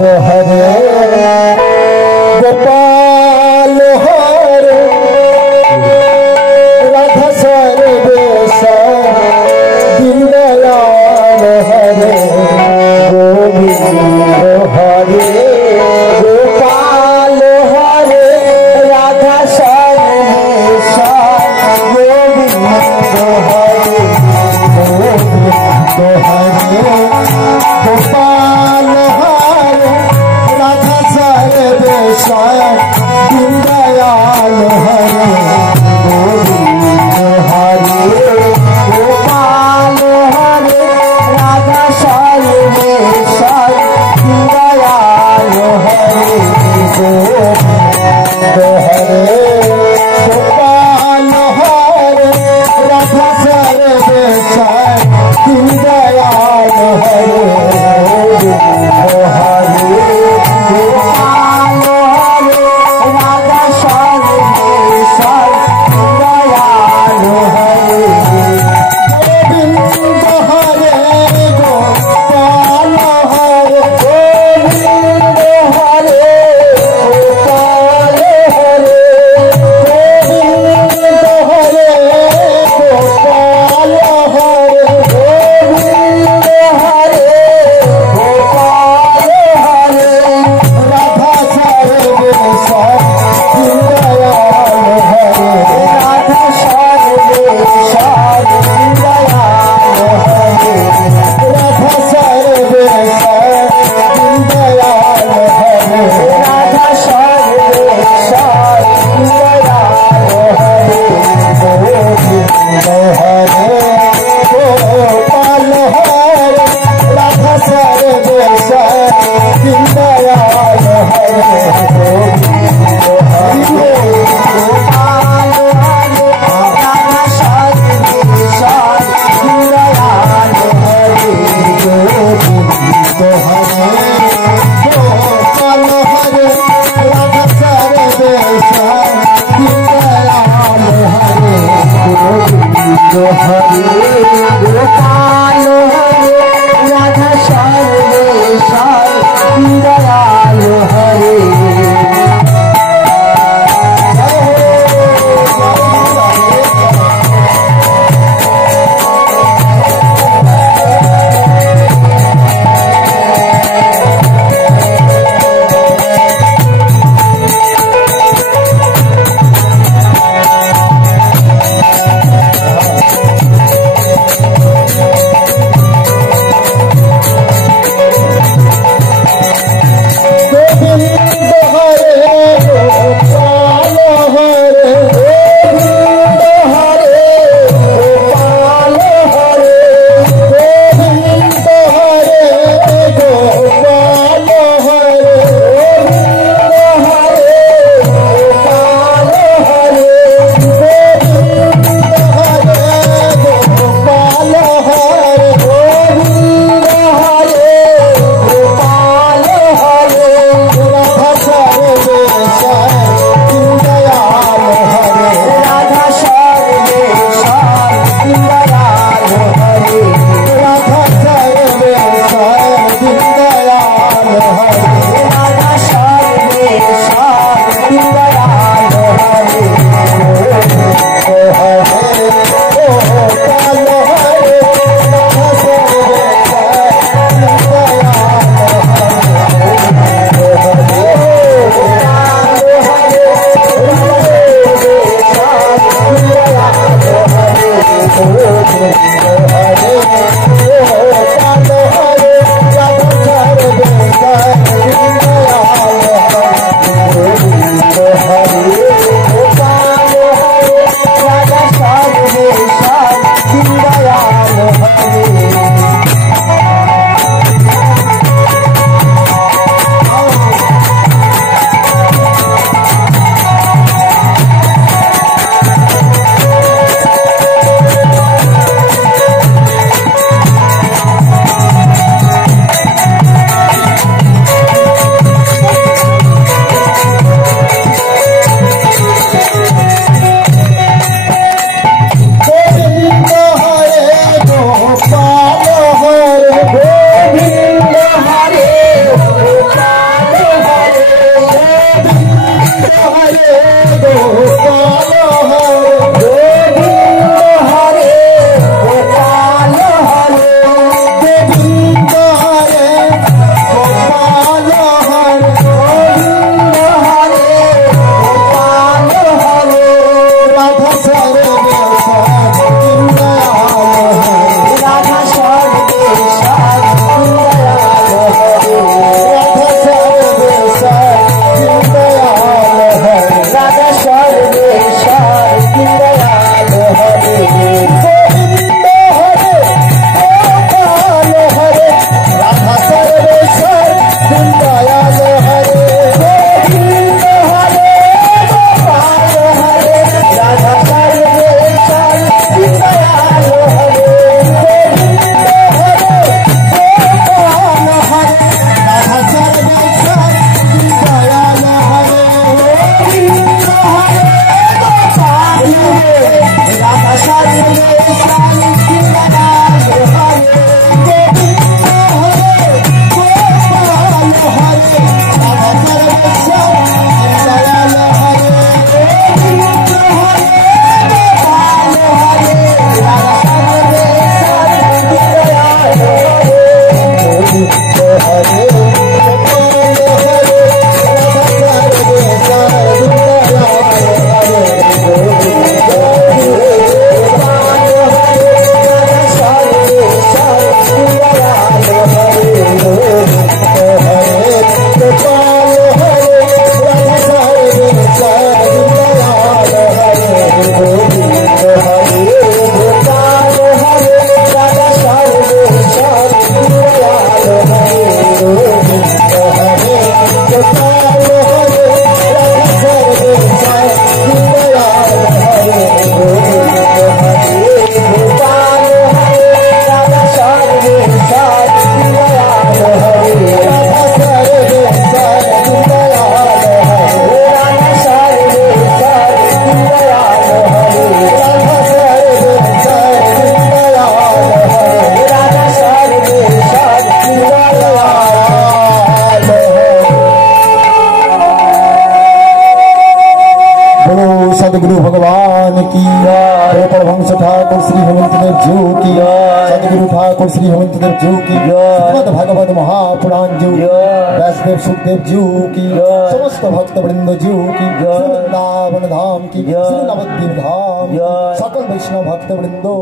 हरे गोपाल हरे राधा सर्वेश दीनदयाल हरे गोविंद हरे गोपाल हरे राधा सर्वेश गोविंद हरे गोविंद हरे गोपाल हरे राधा सर्वेश दीनदयाल हरे गोविंद हरे गोपाल हरे राधा सर्वेश दीनदयाल हरे गोविंद हरे गोपाल हरे राधा सर्वेश दीनदयाल हरे भगवान की जय। परमहंस ठाकुर श्री हेमंत देव जी की जय। सदगुरु ठाकुर श्री हेमंत देव जी की जय। श्रीमद् भागवत महापुराण जी वैष्णव सुखदेव जी की समस्त भक्त वृंद जी की वृंदावन धाम की श्री नवद्वीप धाम सकल वैष्णव भक्त वृंदो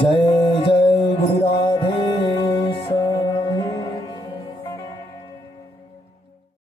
जय।